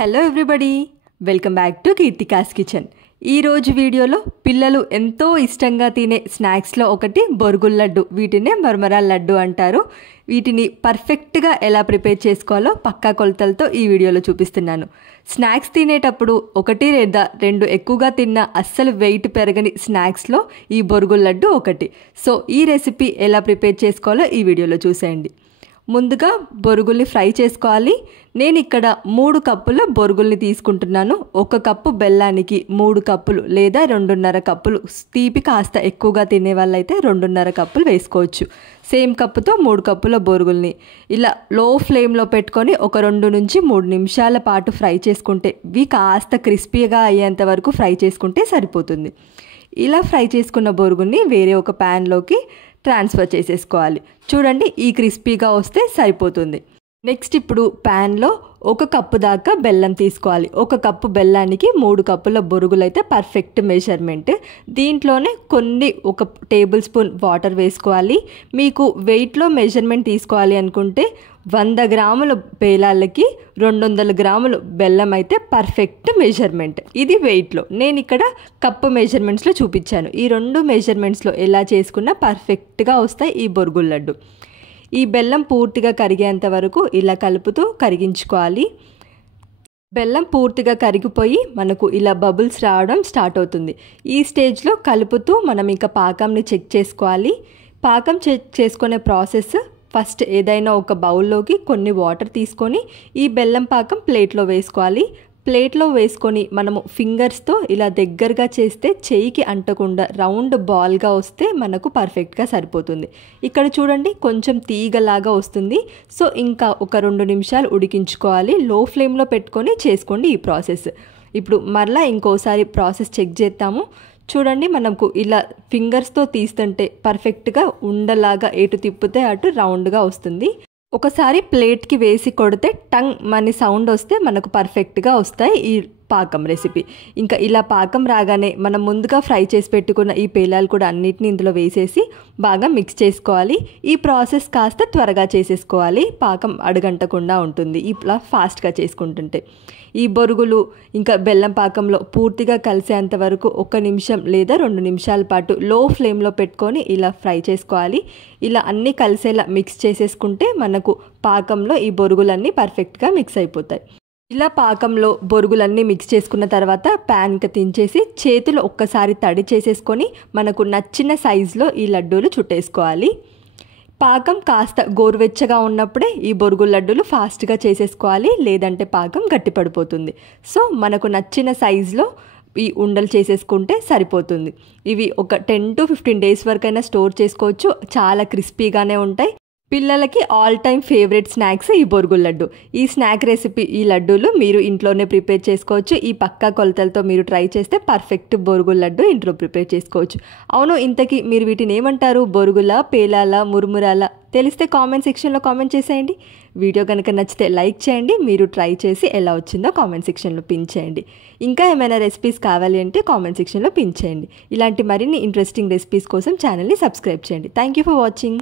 Hello everybody, welcome back to Keerthika's kitchen. ఈరోజు వీడియోలో పిల్లలు ఎంతో ఇష్టంగా తినే స్నాక్స్లో ఒకటి బొరుగుల లడ్డు, వీటినే మరమరాల లడ్డు అంటారు. వీటిని పర్ఫెక్ట్గా ఎలా ప్రిపేర్ చేసుకోవాలో పక్కా కొలతలతో ఈ వీడియోలో చూపిస్తున్నాను. స్నాక్స్ తినేటప్పుడు ఒకటి లేదా రెండు ఎక్కువగా తిన్నా అస్సలు వెయిట్ పెరగని స్నాక్స్లో ఈ బొరుగుల లడ్డు ఒకటి. సో ఈ రెసిపీ ఎలా ప్రిపేర్ చేసుకోవాలో ఈ వీడియోలో చూసేయండి. ముందుగా బొరుగుల్ని ఫ్రై చేసుకోవాలి. నేను ఇక్కడ 3 కప్పుల బొరుగుల్ని తీసుకుంటున్నాను. 1 కప్పు బెల్లానికి 3 కప్పులు లేదా 2.5 కప్పులు. తీపి కాస్త ఎక్కువగా తినే వాళ్ళైతే 2.5 కప్పులు వేసుకోవచ్చు. సేమ్ కప్పుతో 3 కప్పుల బొరుగుల్ని ఇలా లో ఫ్లేమ్లో పెట్టుకొని ఒక 2 నుంచి 3 నిమిషాల పాటు ఫ్రై చేసుకుంటే, ఇవి కాస్త క్రిస్పీగా అయ్యేంత వరకు ఫ్రై చేసుకుంటే సరిపోతుంది. ఇలా ఫ్రై చేసుకున్న బొరుగుల్ని వేరే ఒక ప్యాన్లోకి ట్రాన్స్ఫర్ చేసేసుకోవాలి. చూడండి, ఈ క్రిస్పీగా వస్తే సరిపోతుంది. నెక్స్ట్ ఇప్పుడు ప్యాన్లో 1 కప్పు దాకా బెల్లం తీసుకోవాలి. 1 కప్పు బెల్లానికి 3 కప్పుల బొరుగులు అయితే పర్ఫెక్ట్ మెజర్మెంట్. దీంట్లోనే ఒక టేబుల్ స్పూన్ వాటర్ వేసుకోవాలి. మీకు వెయిట్లో మెజర్మెంట్ తీసుకోవాలి అనుకుంటే 100 గ్రాముల పేలాలకి 200 గ్రాములు బెల్లం అయితే పర్ఫెక్ట్ మెజర్మెంట్. ఇది వెయిట్లో. నేను ఇక్కడ కప్పు మెజర్మెంట్స్లో చూపించాను. ఈ 2 మెజర్మెంట్స్లో ఎలా చేసుకున్నా పర్ఫెక్ట్గా వస్తాయి ఈ బొరుగుల లడ్డు. ఈ బెల్లం పూర్తిగా కరిగేంత వరకు ఇలా కలుపుతూ కరిగించుకోవాలి. బెల్లం పూర్తిగా కరిగిపోయి మనకు ఇలా బబుల్స్ రావడం స్టార్ట్ అవుతుంది. ఈ స్టేజ్లో కలుపుతూ మనం ఇంకా పాకంని చెక్ చేసుకోవాలి. పాకం చెక్ చేసుకునే ప్రాసెస్, ఫస్ట్ ఏదైనా ఒక బౌల్లోకి కొన్ని వాటర్ తీసుకొని ఈ బెల్లం పాకం ప్లేట్లో వేసుకోవాలి. ప్లేట్లో వేసుకొని మనము ఫింగర్స్తో ఇలా దగ్గరగా చేస్తే చేయికి అంటకుండా రౌండ్ బాల్గా వస్తే మనకు పర్ఫెక్ట్గా సరిపోతుంది. ఇక్కడ చూడండి, కొంచెం తీగలాగా వస్తుంది. సో ఇంకా ఒక 2 నిమిషాలు ఉడికించుకోవాలి. లో ఫ్లేమ్లో పెట్టుకొని చేసుకోండి ఈ ప్రాసెస్. ఇప్పుడు మరలా ఇంకోసారి ప్రాసెస్ చెక్ చేద్దాము. చూడండి, మనకు ఇలా ఫింగర్స్తో తీస్తుంటే పర్ఫెక్ట్గా ఉండలాగా ఎటు తిప్పితే అటు రౌండ్గా వస్తుంది. ఒకసారి ప్లేట్కి వేసి కొడితే టంగ్ మని సౌండ్ వస్తే మనకు పర్ఫెక్ట్గా వస్తాయి ఈ పాకం రెసిపీ. ఇంకా ఇలా పాకం రాగానే మనం ముందుగా ఫ్రై చేసి పెట్టుకున్న ఈ పేలాలు కూడా అన్నిటిని ఇందులో వేసేసి బాగా మిక్స్ చేసుకోవాలి. ఈ ప్రాసెస్ కాస్త త్వరగా చేసేసుకోవాలి, పాకం అడుగంటకుండా ఉంటుంది ఇలా ఫాస్ట్గా చేసుకుంటుంటే. ఈ బొరుగులు ఇంకా బెల్లం పాకంలో పూర్తిగా కలిసేంత వరకు 1 నిమిషం లేదా 2 నిమిషాల పాటు లో ఫ్లేమ్లో పెట్టుకొని ఇలా ఫ్రై చేసుకోవాలి. ఇలా అన్నీ కలిసేలా మిక్స్ చేసేసుకుంటే మనకు పాకంలో ఈ బొరుగులన్నీ పర్ఫెక్ట్గా మిక్స్ అయిపోతాయి. ఇలా పాకంలో బొరుగులన్నీ మిక్స్ చేసుకున్న తర్వాత ప్యాన్కి దించేసి చేతులు ఒక్కసారి తడి చేసేసుకొని మనకు నచ్చిన సైజులో ఈ లడ్డూలు చుట్టేసుకోవాలి. పాకం కాస్త గోరువెచ్చగా ఉన్నప్పుడే ఈ బొరుగుల లడ్డూలు ఫాస్ట్గా చేసేసుకోవాలి, లేదంటే పాకం గట్టిపడిపోతుంది. సో మనకు నచ్చిన సైజులో ఈ ఉండలు చేసేసుకుంటే సరిపోతుంది. ఇవి ఒక 10 to 15 డేస్ వరకైనా స్టోర్ చేసుకోవచ్చు. చాలా క్రిస్పీగానే ఉంటాయి. పిల్లలకి ఆల్ టైమ్ ఫేవరెట్ స్నాక్స్ ఈ బొరుగుల లడ్డు. ఈ స్నాక్ రెసిపీ, ఈ లడ్డూలు మీరు ఇంట్లోనే ప్రిపేర్ చేసుకోవచ్చు. ఈ పక్కా కొలతలతో మీరు ట్రై చేస్తే పర్ఫెక్ట్ బొరుగుల లడ్డు ఇంట్లో ప్రిపేర్ చేసుకోవచ్చు. అవును, ఇంతకీ మీరు వీటిని ఏమంటారు? బొరుగుల, పేలాల, మురుమురాల? తెలిస్తే కామెంట్ సెక్షన్లో కామెంట్ చేసేయండి. వీడియో కనుక నచ్చితే లైక్ చేయండి. మీరు ట్రై చేసి ఎలా వచ్చిందో కామెంట్ సెక్షన్లో పిన్ చేయండి. ఇంకా ఏమైనా రెసిపీస్ కావాలి అంటే కామెంట్ సెక్షన్లో పిన్ చేయండి. ఇలాంటి మరిన్ని ఇంట్రెస్టింగ్ రెసిపీస్ కోసం ఛానల్ని సబ్స్క్రైబ్ చేయండి. Thank you for watching.